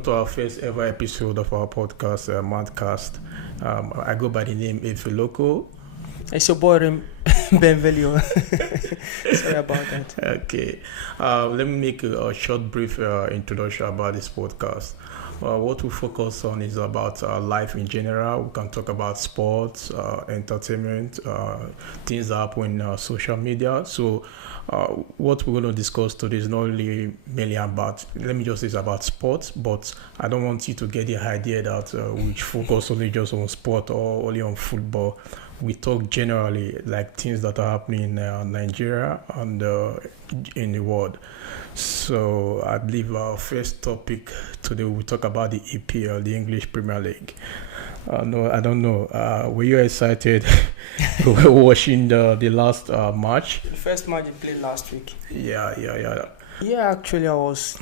welcome to our first ever episode of our podcast, 1Madkast. I go by the name Loco. It's your boy Benvelio. Sorry about that. Okay, let me make a short, brief introduction about this podcast. What we focus on is about life in general. We can talk about sports, entertainment, things that happen in social media. So, what we're going to discuss today is not really mainly about, let me just say it's about sports, but I don't want you to get the idea that we focus only just on sport or only on football. We talk generally like things that are happening in Nigeria and in the world. So I believe our first topic today we'll talk about the EPL, the English Premier League. No, I don't know. Were you excited watching the last match? The first match they played last week. Yeah. Yeah, actually I was.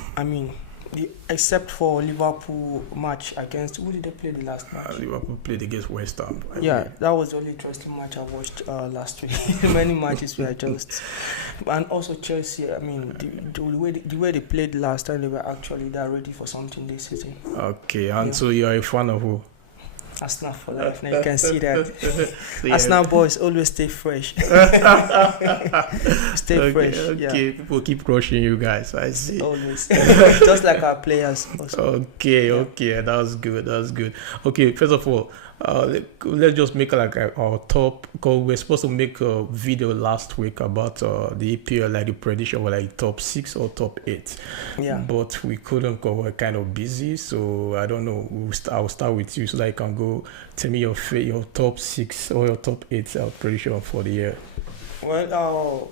Except for Liverpool match against, who did they play the last match? Liverpool played against West Ham. That was the only interesting match I watched last week. Many matches were just, and also Chelsea. The way they played last time, they're ready for something this season. Okay, and so you are a fan of who? Arsenal for life. Now you can see that. Arsenal boys always stay fresh. Fresh. Okay. People keep crushing you guys. I see. Always. Just like our players. Also. Okay. That's good. Okay, first of all, let's just make our top. Because we're supposed to make a video last week about the EPL, like the prediction were like top 6 or top 8. Yeah. But we couldn't because we're kind of busy. So I don't know. I'll start with you so that I can go tell me your top 6 or your top 8 prediction for the year. Well,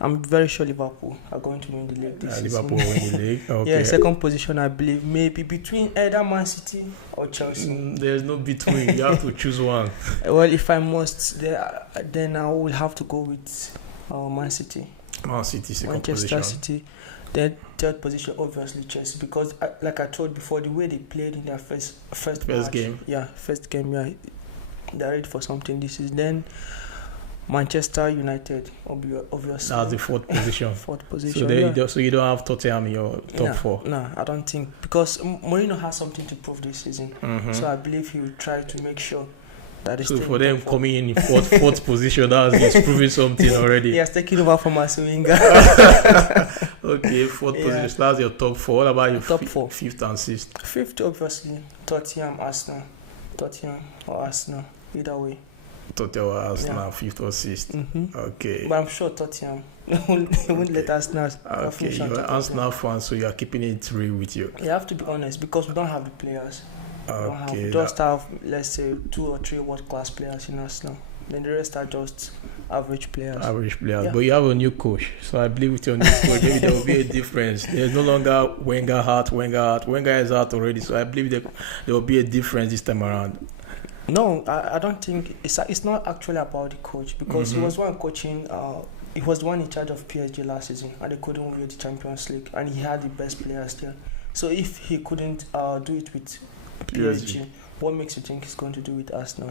I'm very sure Liverpool are going to win the league this season. Liverpool win the league. Okay. Yeah, second position I believe maybe between either Man City or Chelsea. There's no between. You have to choose one. Well, if I must, then I will have to go with Man City. Man City, second Manchester position. City. Then third position, obviously Chelsea, because like I told before, the way they played in their first match, game. Yeah, first game. Yeah, they're ready for something. This is then. Manchester United, obviously. That's the fourth position. So you don't have Tottenham in your top 4? No, I don't think. Because Mourinho has something to prove this season. Mm-hmm. So I believe he will try to make sure that so for them coming in fourth position, he's proving something already. He has taken over from Asuinga. Okay, fourth position. So that's your top 4. What about your top 4? Fifth and sixth? Fifth, obviously, Tottenham or Arsenal. Either way. Tottenham or Arsenal, 5th or 6th. Mm-hmm. Okay. But I'm sure Tottenham won't let Arsenal. Okay, you're an Arsenal fan, so you are keeping it real with you. You have to be honest because we don't have the players. Okay. We just have, let's say, 2 or 3 world-class players in Arsenal. Then the rest are just average players. Yeah. But you have a new coach, so I believe with your new coach, maybe there will be a difference. There's no longer Wenger out. Wenger is out already, so I believe there will be a difference this time around. No, I don't think it's not actually about the coach because he was one coaching. He was the one in charge of PSG last season, and they couldn't win the Champions League, and he had the best players there. So if he couldn't do it with PSG, what makes you think he's going to do with Arsenal?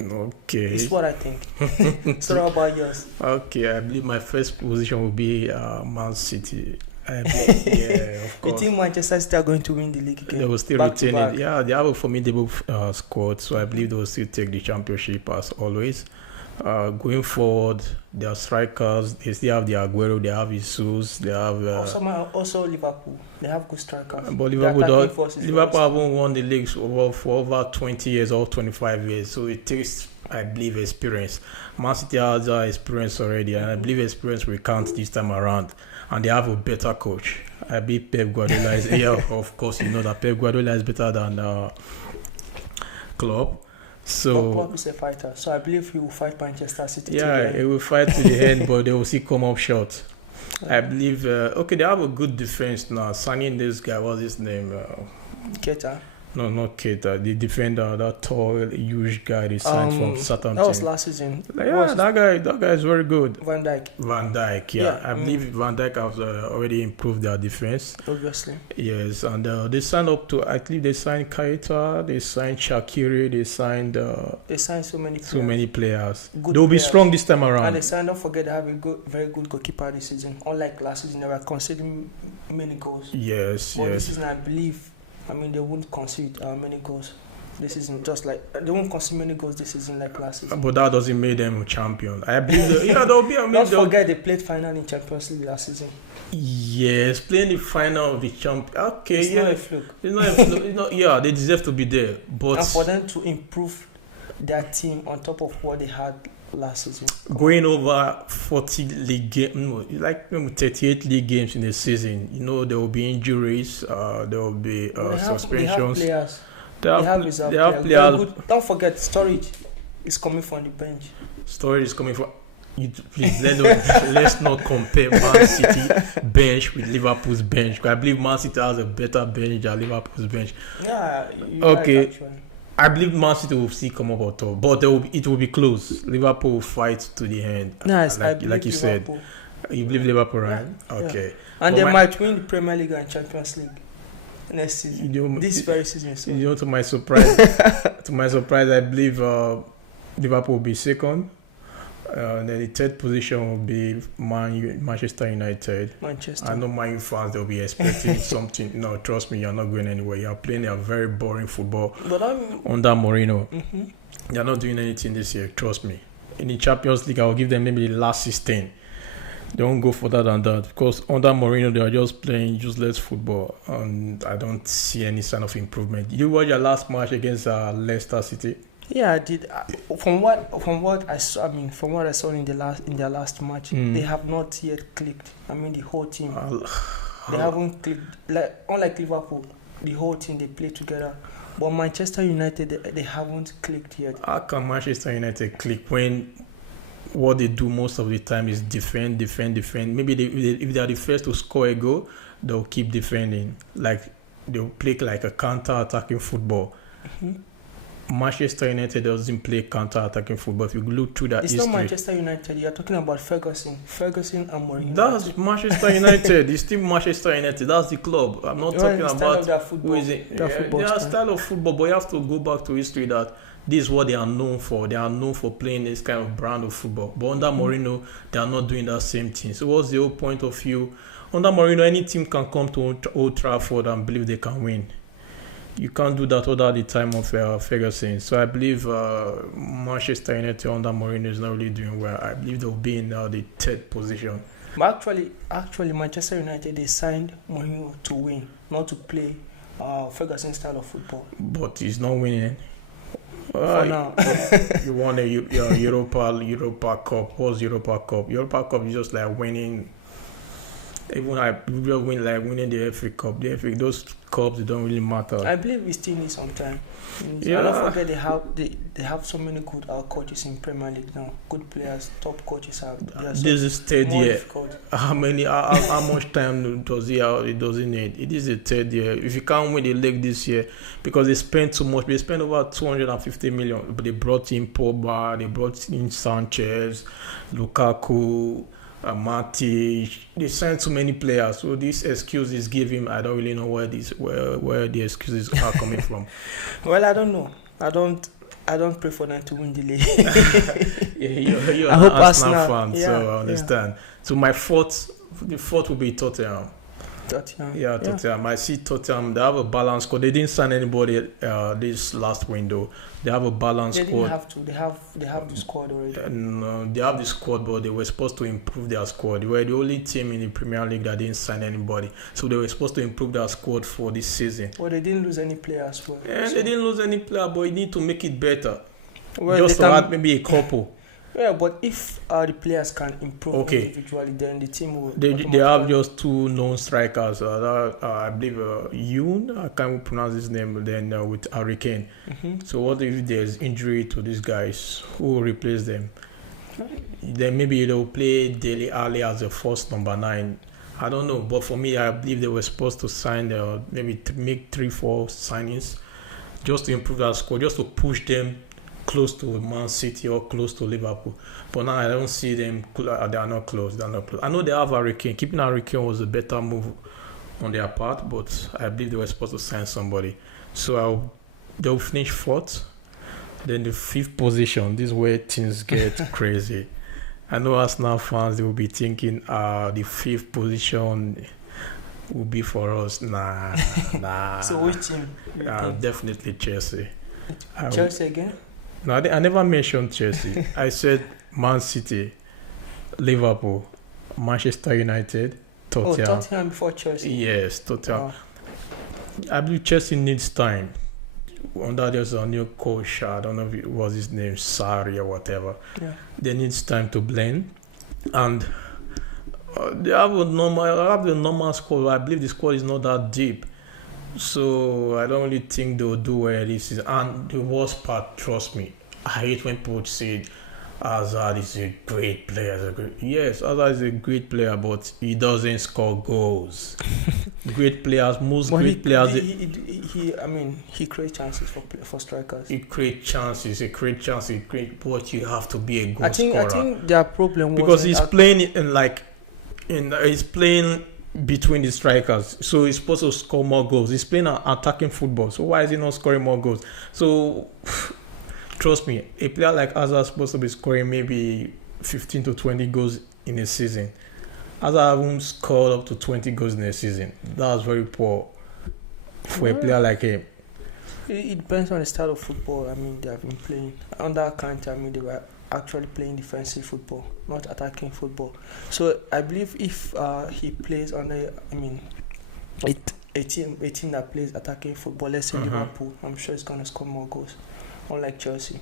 Okay. It's what I think. So how about yours? Okay, I believe my first position will be Man City. Yeah, of course. You think Manchester City are going to win the league again? They will still retain it. Yeah, they have a formidable squad, so I believe they will still take the championship as always. Going forward, their strikers, they still have the Aguero, they have Jesus, they have... also Liverpool, they have good strikers. But Liverpool haven't won the league for over 20 years or 25 years, so it takes, I believe, experience. Man City has experience already, and I believe experience will count this time around. And they have a better coach. I believe Pep Guardiola is... Yeah, of course, you know that Pep Guardiola is better than Klopp. So Klopp is a fighter, so I believe he will fight Manchester City. Yeah, he will fight to the end, but they will still come up short. I believe. They have a good defense now. Signing this guy, what's his name? Keita. No, not Keita. The defender, that tall, huge guy they signed from Southampton. That was last season. Yeah, that guy is very good. Van Dijk, yeah. I believe Van Dijk has already improved their defense. Obviously. Yes, and they signed up to, I believe they signed Keita, they signed Shaqiri, they signed so many players. They'll be strong this time around. And they signed, don't forget, they have a very good goalkeeper this season. Unlike last season, they were conceding many goals. Yes, But yes. this season, I believe, they won't concede many goals this season. Just like they won't concede many goals this season like last season. But that doesn't make them champion. I believe there'll be. Don't forget they played final in Champions League last season. Yes, playing the final of the champ. Okay, It's yeah. not a fluke. It's not a fluke. Yeah, they deserve to be there. But And for them to improve their team on top of what they had last season. going over 40 league games, like 38 league games in a season, there will be injuries, there will be suspensions. They have players. They have reserve they have players. players. Good. Don't forget, Storage is coming from the bench. Story is coming from. Please let's not compare Man City bench with Liverpool's bench. Because I believe Man City has a better bench than Liverpool's bench. Yeah. Okay. Right, actually. I believe Man City will still come up on top, but it will be close. Liverpool will fight to the end. Nice. Like you said. You believe Liverpool, right? Yeah. Okay. Yeah. And they might win the Premier League and Champions League next season. This very season. So. To my surprise, I believe Liverpool will be second. Then the third position will be Manchester United. I know Man U fans, they'll be expecting something. No, trust me, you're not going anywhere. You're playing a very boring football under Mourinho. Mm-hmm. They're not doing anything this year, trust me. In the Champions League, I'll give them maybe the last 16. They won't go further than that because under Mourinho, they are just playing useless football. And I don't see any sign of improvement. You watch your last match against Leicester City? Yeah, I did. From what I saw, from what I saw in their last match, they have not yet clicked. The whole team, they haven't clicked. Unlike Liverpool, the whole team they play together. But Manchester United, they haven't clicked yet. How can Manchester United click when what they do most of the time is defend? Maybe if they are the first to score a goal, they'll keep defending. Like they'll play like a counter-attacking football. Mm-hmm. Manchester United doesn't play counter-attacking football. If you look through that it's history, not Manchester United. You're talking about Ferguson and Mourinho. That's Manchester United. It's still Manchester United. That's the club. I'm not talking about their football. Their style of football. But you have to go back to history that this is what they are known for. They are known for playing this kind of brand of football. But under Mourinho, they are not doing that same thing. So what's the whole point of view? Under Mourinho, any team can come to Old Trafford and believe they can win. You can't do that under the time of Ferguson. So I believe Manchester United under Mourinho is not really doing well. I believe they'll be in the third position. But actually, Manchester United, they signed Mourinho to win, not to play Ferguson style of football. But he's not winning. For now. You won a Europa Cup. What's Europa Cup? Europa Cup is just like winning. Even winning the FA Cup. Those cups, they don't really matter. I believe we still need some time. Yeah. And don't forget they have so many good coaches in Premier League now. Good players, top coaches This is third year. Difficult. How much time does he doesn't need? It is the third year. If you can't win the league this year, because they spent too much. They spent over 250 million. But they brought in Pogba, they brought in Sanchez, Lukaku, Matic. They signed too many players, so this excuse is given. I don't really know where the excuses are coming from. Well, I don't know. I don't pray for them to win the league. You're an Arsenal fan, so I understand. So the fourth will be Tottenham. Tottenham. I see Tottenham. They have a balanced squad. They didn't sign anybody this last window. They have a balanced squad. They didn't have to. They have the squad already. They have the squad, but they were supposed to improve their squad. They were the only team in the Premier League that didn't sign anybody. So they were supposed to improve their squad for this season. Well, they didn't lose any players. They didn't lose any player, but you need to make it better. Well, just to add maybe a couple. Yeah, but if the players can improve individually, then the team will. They have just two known strikers. I believe Yoon, I can't pronounce his name, but then with Hurricane. Mm-hmm. So what if there's injury to these guys? Who will replace them? Then maybe they'll play Dele Alli as the first number 9. I don't know, but for me, I believe they were supposed to sign maybe make 3-4 signings just to improve that squad, just to push them close to Man City or close to Liverpool. But now I don't see them. They are not close. I know they have Hurricane. Keeping Hurricane was a better move on their part, but I believe they were supposed to sign somebody. So they'll finish 4th. Then the 5th position. This is where things get crazy. I know Arsenal fans, they will be thinking the 5th position. will be for us. Nah. So which team? Definitely Chelsea. Chelsea again? No, I never mentioned Chelsea. I said Man City, Liverpool, Manchester United, Tottenham. Oh, Tottenham before Chelsea. Yes, Tottenham. I believe Chelsea needs time. Under there's a new coach, I don't know if it was his name, Sarri or whatever. Yeah. They need time to blend, and they have the normal squad. I believe the squad is not that deep, so I don't really think they'll do well this season. And the worst part, trust me, I hate when people say Hazard is a great player. Yes, Hazard is a great player, but he doesn't score goals. Great players, great players. He creates chances for strikers. He creates chances. But you have to be a goal I scorer. think their problem was because he's playing he's playing between the strikers, so he's supposed to score more goals. He's playing attacking football, so why is he not scoring more goals? So. Trust me, a player like Hazard is supposed to be scoring maybe 15 to 20 goals in a season. Hazard hasn't scored up to 20 goals in a season. That's very poor for a player like him. It depends on the style of football. They have been playing. Under Kante, they were actually playing defensive football, not attacking football. So I believe if he plays under, a team that plays attacking football, let's say Liverpool, I'm sure he's gonna score more goals. Unlike Chelsea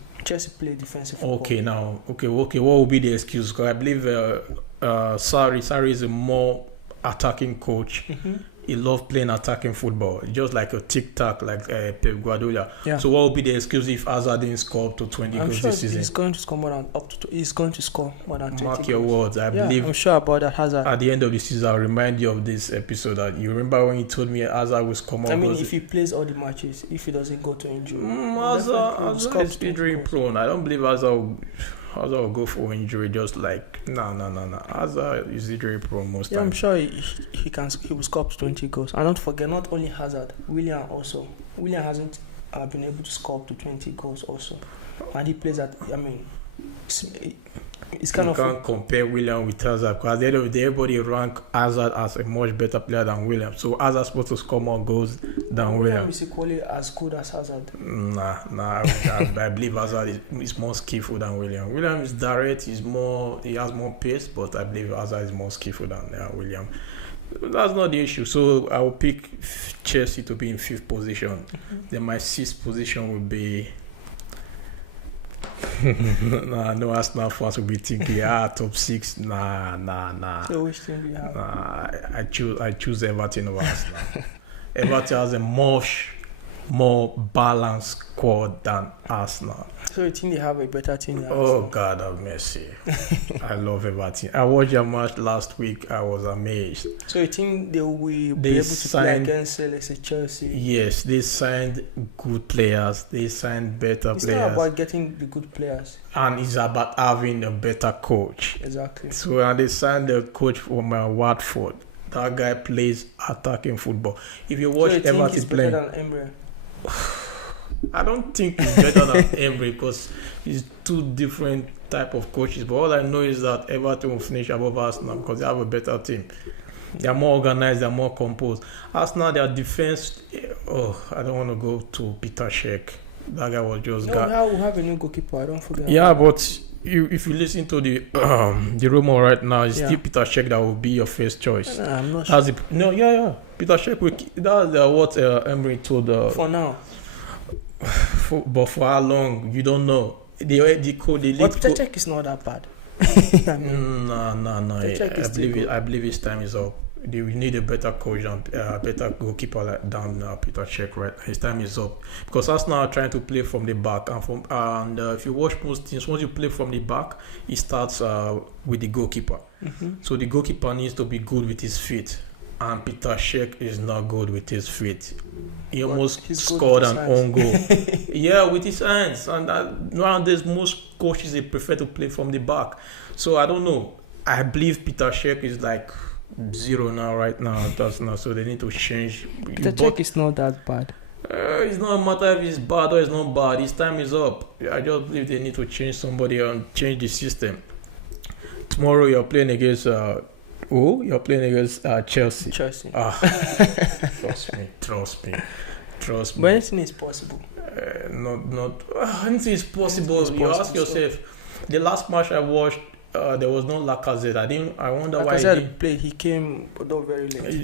play defensive football. Okay. What will be the excuse? Because I believe Sarri is a more attacking coach. Mm-hmm. He loves playing attacking football, just like a tic-tac, like Pep Guardiola. Yeah. So what will be the excuse if Hazard didn't score up to 20 goals this season? He's going to score more than he's going to score more than 20 Mark your words. I believe. I'm sure about that. Hazard. At the end of the season, I'll remind you of this episode. That you remember when you told me Hazard will score more goals. If he plays all the matches, if he doesn't go to injury, Hazard is injury prone. I don't believe Hazard will go for injury. Just like no. Hazard is injury prone most times. I'm sure he will score up to 20 goals. And don't forget, not only Hazard, William also. William hasn't been able to score up to 20 goals also, and he plays at. It's kind of. You can't compare William with Hazard because at the end of the day, everybody rank Hazard as a much better player than William. So Hazard's supposed to score more goals than William. Is equally as good as Hazard. Nah. I believe Hazard is more skillful than William. William is direct. He has more pace, but I believe Hazard is more skillful than William. That's not the issue. So I will pick Chelsea to be in 5th position. Mm-hmm. Then my 6th position will be. No Arsenal fans will be thinking, top 6. Nah. So which team do you have? I choose Everton over Arsenal. Everton has a much more balanced squad than Arsenal. So you think they have a better team than Arsenal? God have mercy. I love Everton. I watched their match last week. I was amazed. So you think they will be able to play against, let's say, Chelsea? Yes, they signed good players. They signed better players. It's not about getting the good players. And it's about having a better coach. Exactly. So they signed a coach from Watford. That guy plays attacking football. If you watch Everton play, better than Emery? I don't think he's better than Emery because he's two different type of coaches. But all I know is that Everton will finish above Arsenal because they have a better team. They are more organized. They are more composed. Arsenal, their defense. I don't want to go to Peter Cech. That guy was just. We have a new goalkeeper. I don't forget. Yeah, but if you listen to the rumor right now, it's still Peter Cech that will be your first choice. I'm not sure. Peter Cech. That's what Emery told. For now. But for how long? You don't know. The code. But Peter Cech is not that bad. No. I believe his time is up. They will need a better coach and better goalkeeper than Peter Cech. Right, his time is up because Arsenal are trying to play from the back, and if you watch most teams, once you play from the back, it starts with the goalkeeper. Mm-hmm. So the goalkeeper needs to be good with his feet, and Peter Cech is not good with his feet. He almost scored an own goal. Yeah, with his hands, and nowadays most coaches they prefer to play from the back. So I don't know. I believe Peter Cech is like 0 now, right now. That's not so. They need to change. Peter Cech is not that bad. It's not a matter if it's bad or it's not bad. His time is up. I just believe they need to change somebody and change the system. Tomorrow you're playing against Oh, you're playing against Chelsea. Chelsea. Trust me. But anything is possible. Not anything is possible. Anything is You ask possible, yourself. The last match I watched, there was no Lacazette. I wonder why Lacazette played. He came although very late. he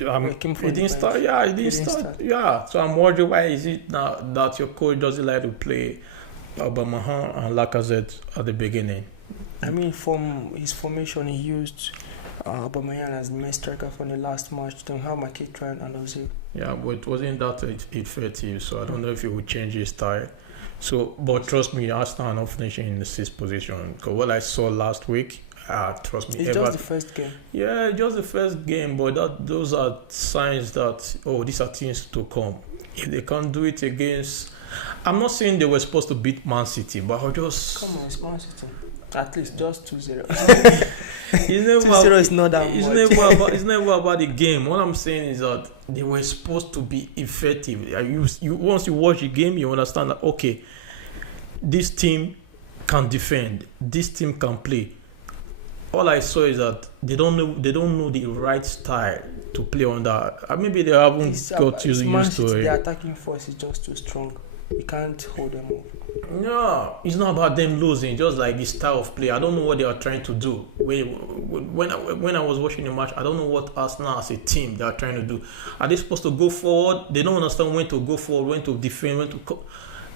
He didn't start. Yeah, he didn't start. Yeah, so I'm wondering why is it now that your coach doesn't like to play Aubameyang and Lacazette at the beginning? I mean, from his formation, he used Aubameyang as the main striker from the last match. Then how Mkhitaryan and Ozil. Yeah, but it wasn't that effective. So I don't know if he would change his style. So, but trust me, Arsenal are not finishing in the 6th position. Because what I saw last week, trust me, It's just the first game. Yeah, just the first game, but those are signs that these are things to come. If they can't do it against, I'm not saying they were supposed to beat Man City, but I'll just come on, it's Man City. At least just 2-0. 2-0 is not that much. It's never about the game. What I'm saying is that they were supposed to be effective. You once you watch the game, you understand that okay, this team can defend, this team can play. All I saw is that they don't know the right style to play on that. Maybe they haven't got used to it. The attacking force is just too strong. You can't hold them up. No, it's not about them losing. Just like the style of play. I don't know what they are trying to do. When I was watching the match, I don't know what Arsenal as a team they are trying to do. Are they supposed to go forward? They don't understand when to go forward, when to defend, when to.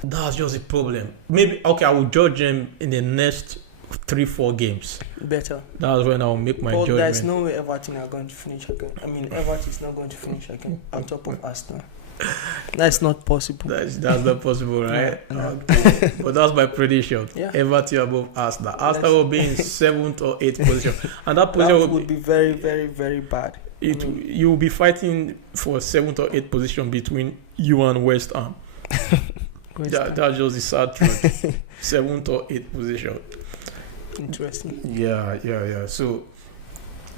That's just a problem. Maybe okay, I will judge them in the next 3-4 games. Better. That's when I'll make my judgment. There's no way Everton are going to finish again. I mean, Everton is not going to finish again on top of Arsenal. That's not possible. That's not possible, right? No. Okay. But that's my prediction. Yeah. Everton above Arsenal. Arsenal will be in 7th or 8th position, and that position would be very, very, very bad. You will be fighting for 7th or 8th position between you and West Ham. That's just the sad truth. 7th or 8th position. Interesting. Yeah. So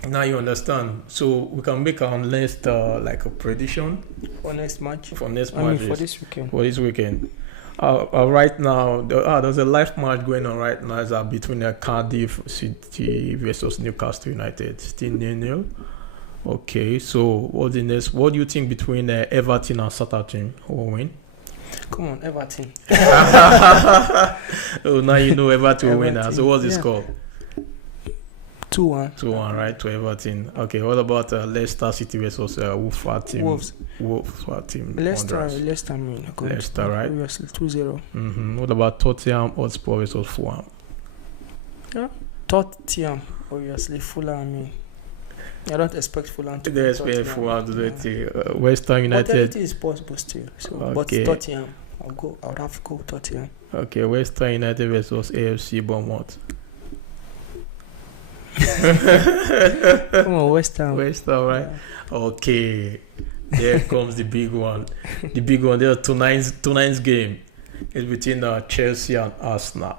now you understand. So we can make our next like a prediction for next match. For this weekend. For this weekend. Right now, there's a live match going on right now. It's between Cardiff City versus Newcastle United. Still 0-0. Okay. So what's the next? What do you think between Everton and Southampton? Who will win? Come on, Everton. Oh, now you know Everton will win. So what's the score? 2-1. 2-1, right, to Everton. Okay, what about Leicester City versus Wolves team? Wolves team. Leicester, right? Obviously, 2-0. What about Tottenham Hotspur versus Fulham? Yeah, Tottenham, obviously. Fulham, I don't expect Fulham to. They expect Fulham to do it. West Ham United. But everything is possible still. So, okay. But Tottenham, I would have to go with Tottenham. Okay, West Ham United versus AFC Bournemouth. Come on, West Ham. West Ham, right? Yeah. Okay, there comes the big one. The big one. There are two nines game. It's between Chelsea and Arsenal.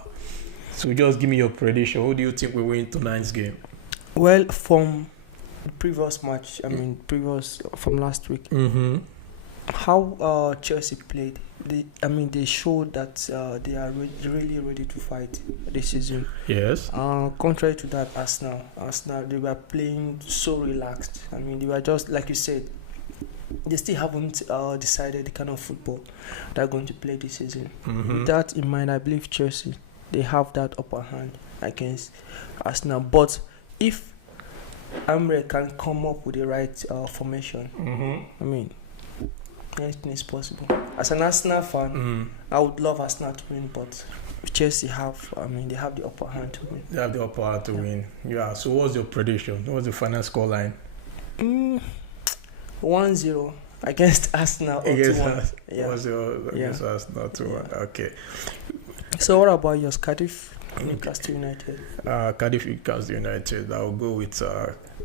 So just give me your prediction. Who do you think will win tonight's game? Well, from the previous match, from last week, how Chelsea played, they showed that they are really ready to fight this season. Yes. Contrary to that, Arsenal, they were playing so relaxed. They were just like you said. They still haven't decided the kind of football they're going to play this season. With that in mind, I believe Chelsea, they have that upper hand against Arsenal. But if Amre can come up with the right formation, anything is possible. As an Arsenal fan, I would love Arsenal to win, but Chelsea they have the upper hand to win. They have the upper hand to win. Yeah. So what's your prediction? What's the final scoreline? 1-0 against Arsenal or 2-1. Against Arsenal 2-1. Okay. So what about yours, Cardiff? Newcastle United. Cardiff Newcastle United. I'll go with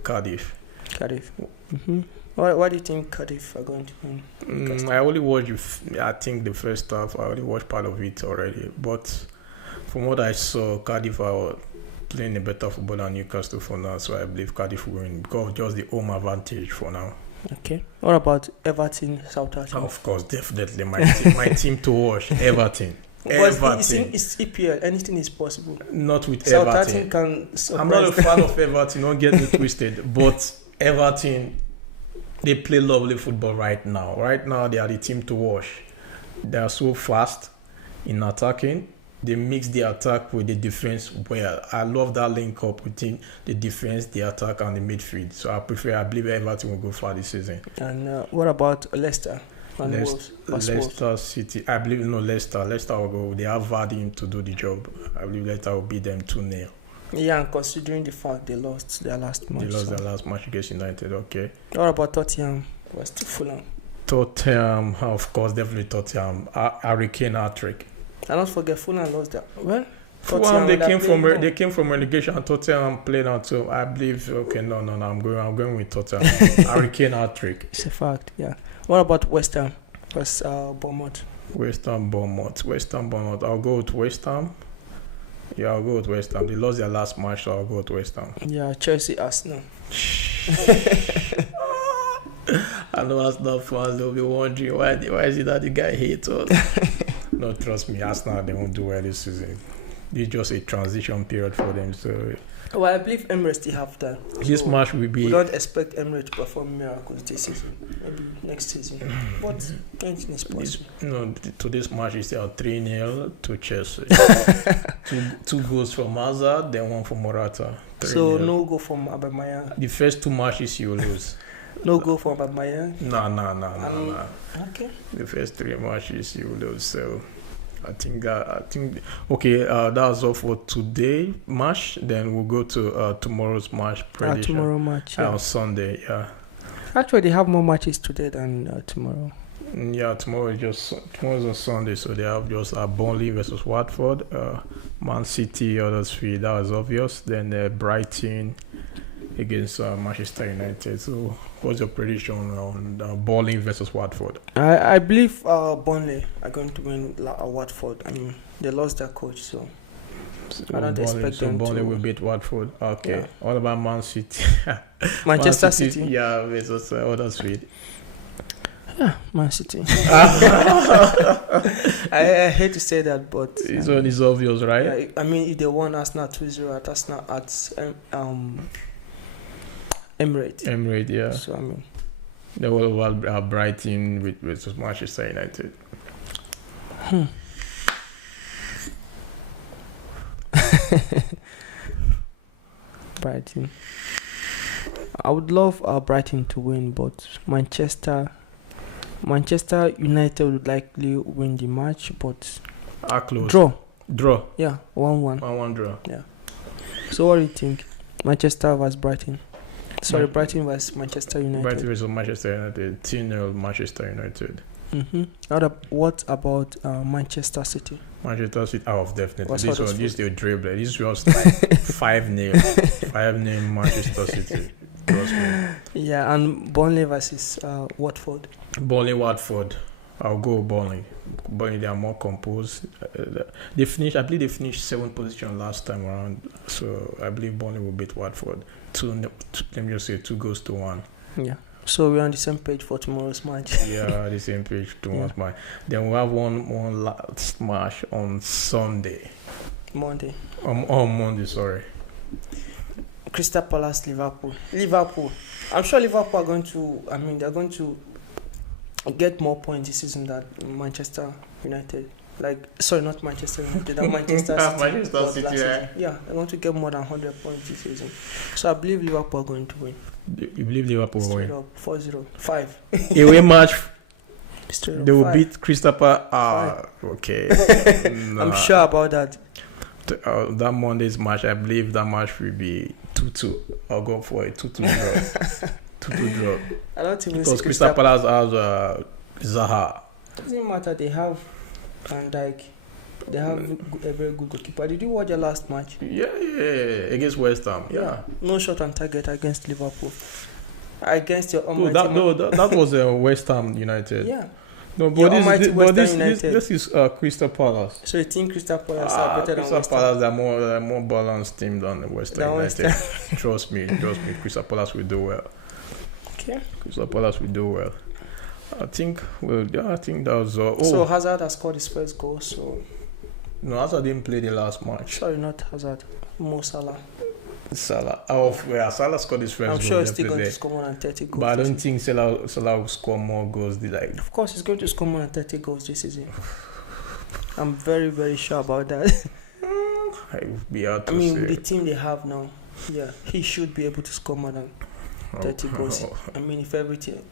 Cardiff. Cardiff. Why do you think Cardiff are going to win? I only watched. I think the first half. I only watched part of it already. But from what I saw, Cardiff are playing a better football than Newcastle for now. So I believe Cardiff will win because just the home advantage for now. Okay. What about Everton, Southampton? Of course, definitely my team to watch. Everton. It's EPL. Anything is possible. Not with Southampton Everton. can surprise. I'm not a fan of Everton. Don't get me twisted. But Everton, they play lovely football right now. Right now, they are the team to watch. They are so fast in attacking. They mix the attack with the defense well. I love that link up between the defense, the attack, and the midfield. So I believe Everton will go far this season. And what about Leicester? Leicester City. I believe Leicester. Leicester will go. They have Vardy to do the job. I believe Leicester will beat them 2-0. Yeah, and considering the fact they lost their last match. They lost their last match against United. Okay. What about Tottenham? Was to Fulham. Tottenham, of course, definitely Tottenham. Harry Kane hat-trick. And not forget Fulham lost that. Well, Fulham, they came from relegation. Tottenham played out, so I believe. Okay, no. I'm going with Tottenham. Harry Kane hat-trick. It's a fact. Yeah. What about West Ham? Bournemouth. West Ham, Bournemouth. I'll go with West Ham. Yeah, I'll go with West Ham. They lost their last match, so I'll go with West Ham. Yeah, Chelsea, Arsenal. I know Arsenal fans, they'll be wondering why is it that the guy hates us? No, trust me, Arsenal, they won't do well this season. It's just a transition period for them. So, well, I believe Emirates still have that. This match will be. We don't expect Emirates to perform miracles this season. Maybe next season. But anything is possible. To this match, it's still 3-0 to Chelsea. two goals from Hazard, then one from Morata. 3-0. So no goal from Aubameyang. The first two matches you lose. No goal from Aubameyang. No. Okay. The first three matches you lose. So I think okay. That's all for today match. Then we'll go to tomorrow's match prediction. Tomorrow match. Yeah. On Sunday. Yeah. Actually, they have more matches today than tomorrow. Yeah, tomorrow's on Sunday, so they have just Burnley versus Watford, Man City, Huddersfield. That was obvious. Then Brighton against Manchester United. So, what's your prediction on Burnley versus Watford? I believe Burnley are going to win Watford. I mean, they lost their coach, so I don't expect them to. Burnley will beat Watford. Okay. Yeah. What about Man City? Manchester City. Yeah, versus Huddersfield. Yeah, Man City. I hate to say that, but it's obvious, right? Yeah, I mean, if they won Arsenal 2-0 at Arsenal at Emirates. Yeah. So I mean, they will have Brighton with Manchester United. Brighton. I would love Brighton to win, but Manchester United would likely win the match, but Close. Draw. Yeah, 1-1. 1-1 draw. Yeah. So what do you think? Manchester vs Brighton. Sorry, Brighton vs Manchester United. Brighton vs Manchester United. 2-0 Manchester United. What about Manchester City? Manchester City, definitely. What's This is the dribbler. This was like 5-0. 5-0 Manchester City. Trust me. Yeah, and Burnley versus Watford. Watford. I'll go Burnley. Burnley, they are more composed. I believe they finished 7th position last time around. So I believe Burnley will beat Watford. Let me just say 2-1. Yeah. So we're on the same page for tomorrow's match. Yeah, the same page tomorrow's match. Then we'll have one last match on Sunday. Monday. On Monday, sorry. Crystal Palace, Liverpool. I'm sure Liverpool are going to. I mean, they're going to get more points this season than Manchester United. Sorry, not Manchester United, Manchester City. Manchester City, yeah. Yeah, they're going to get more than 100 points this season. So I believe Liverpool are going to win. You believe Liverpool will win? 4-0. 5. Away match. Straight They will 5. beat Crystal Palace. Okay. I'm sure about that. That Monday's match, I believe that match will be 2-2. I'll go for a 2-2 draw. 2-2 draw. I don't think because Crystal Palace has Zaha. It doesn't matter. They have Van Dijk. They have a very good goalkeeper. Did you watch the last match? Yeah. Against West Ham. Yeah. No shot on target against Liverpool. Against your almighty that was West Ham United. Yeah. No, but this is Crystal Palace. So you think Crystal Palace are better than West Ham? Crystal Palace are more balanced team than West Ham United. Trust me. Crystal Palace will do well. Okay. Crystal Palace will do well. I think that was all. So Hazard has scored his first goal. So No, Hazard didn't play the last match. Sorry, not Hazard. Mo Salah. Salah. Oh, yeah, Salah scored his first goal. I'm sure he's still going to score more than 30 goals. But I don't think Salah will score more goals. Of course, he's going to score more than 30 goals this season. I'm very, very sure about that. It would be hard to say. with the team they have now, yeah, he should be able to score more than 30 goals. If everything,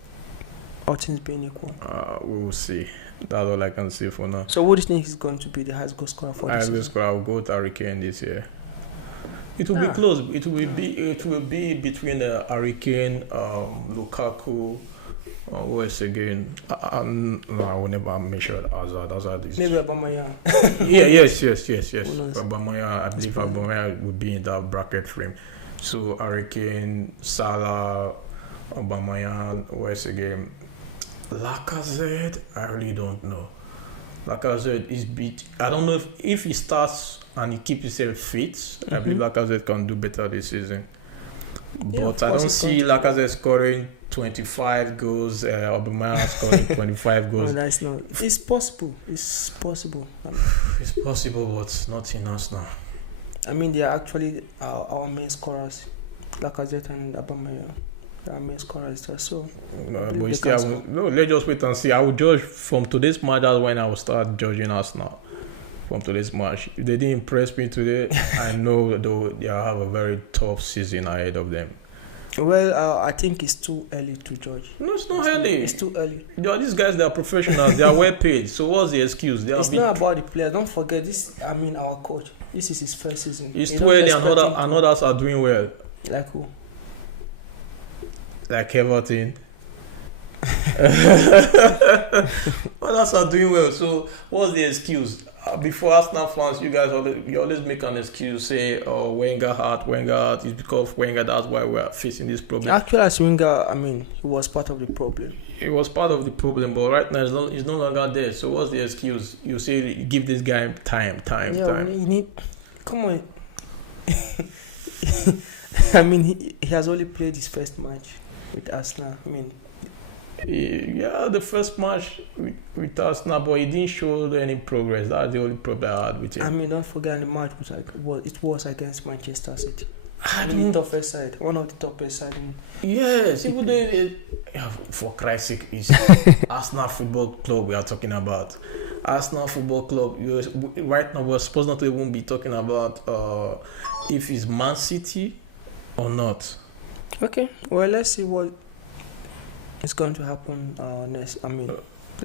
all things being equal. We will see. That's all I can say for now. So, what do you think is going to be the highest goal scorer for this season? Highest goal, I will go with Harry Kane this year. It will be close. It will be between Hurricane, Lukaku, who else again? No, I will never mention Hazard is. Maybe Aubameyang. Yes. Aubameyang, I believe Aubameyang would be in that bracket frame. So Hurricane, Salah, Aubameyang, who else again? Lacazette, I really don't know. Lacazette is beat. I don't know if he starts and he keeps himself fit. I believe Lacazette can do better this season. But I don't see Lacazette scoring 25 goals. Aubameyang scoring 25 goals. No, that's not. It's possible. It's possible. It's possible, but not in us now. They are actually our main scorers, Lacazette and Aubameyang. Our main scorers. So. Let's just wait and see. I will judge from today's match. That's when I will start judging us now. From today's match, if they didn't impress me today, I know they have a very tough season ahead of them. Well, I think it's too early to judge. No, it's not early. It's too early. These guys, they are professionals. They are well paid. So what's the excuse? It's not about the players. Don't forget this. Our coach. This is his first season. It's too early, and others are doing well. Like who? Like Everton. Others are doing well. So what's the excuse? Before Arsenal fans, you guys always make an excuse, say, "Oh, Wenger hurt. It's because of Wenger. That's why we're facing this problem." Actually, as Wenger, he was part of the problem. He was part of the problem, but right now he's no longer there. So what's the excuse? You say give this guy time. You need. Come on. He has only played his first match with Arsenal. Yeah, the first match with Arsenal, but he didn't show any progress. That's the only problem I had with him. Don't forget the match was against Manchester City. The toughest side, one of the toughest side. Yes, even though for Christ's sake, it's Arsenal Football Club we are talking about. Arsenal Football Club. Right now, we're supposed not to even be talking about if it's Man City or not. Okay, well, let's see what is going to happen next.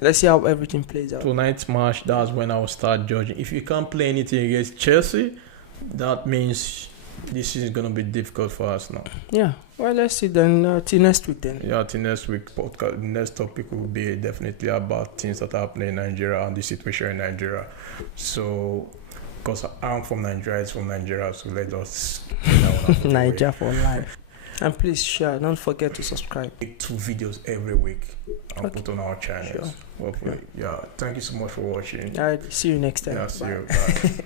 Let's see how everything plays out. Tonight's match, that's when I will start judging. If you can't play anything against Chelsea, that means this is going to be difficult for us now. Yeah, well, let's see then. Till next week then. Yeah, till next week podcast. The next topic will be definitely about things that are happening in Nigeria and the situation in Nigeria. So, because I'm from Nigeria, it's from Nigeria, so let us Nigeria for life. And please share. Don't forget to subscribe. 2 videos every week and put on our channels. Sure. Hopefully. Yeah. Thank you so much for watching. All right. See you next time. Yeah. See you. Bye.